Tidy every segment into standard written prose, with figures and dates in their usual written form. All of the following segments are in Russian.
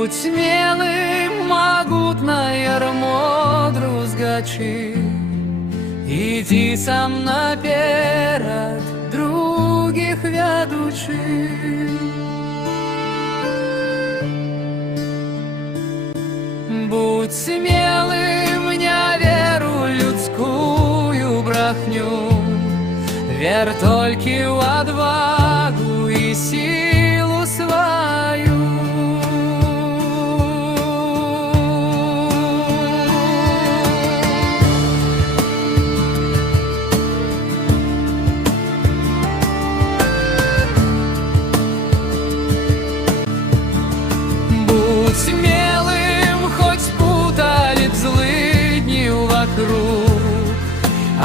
Будь смелым, могутна ярмо друзгачи, иди сам наперед других ведучи. Будь смелым, не веру людскую брахню, верь только в отвагу и силу свою. Будь смелым, хоть путали злыдни вокруг,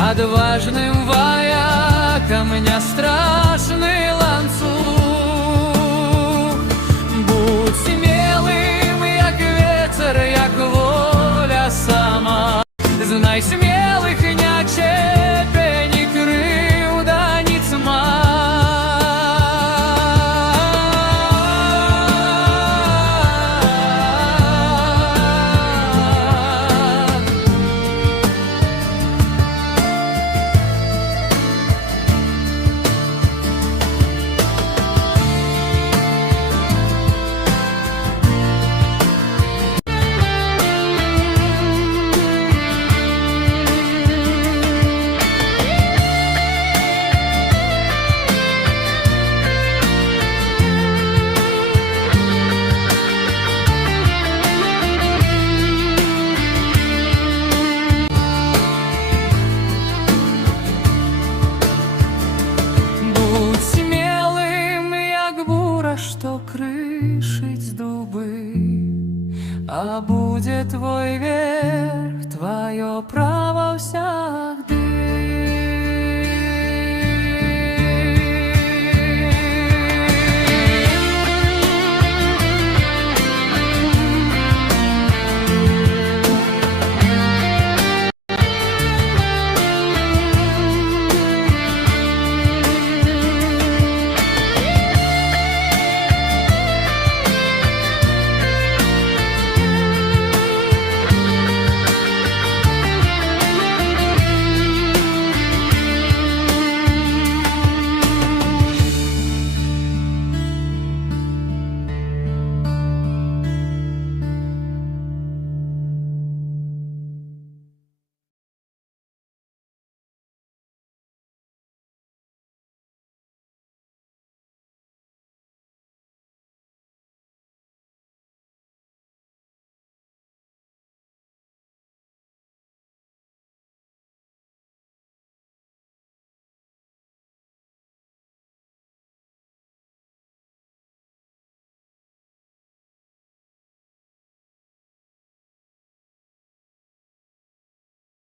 отважным воякам не страшный ланцуг. Будь смелым, як ветер, як воля сама. Знай, смелых не чепе, ни кривда, ни тьма. Что крышить дубы, а будет твой верх, твое право вся.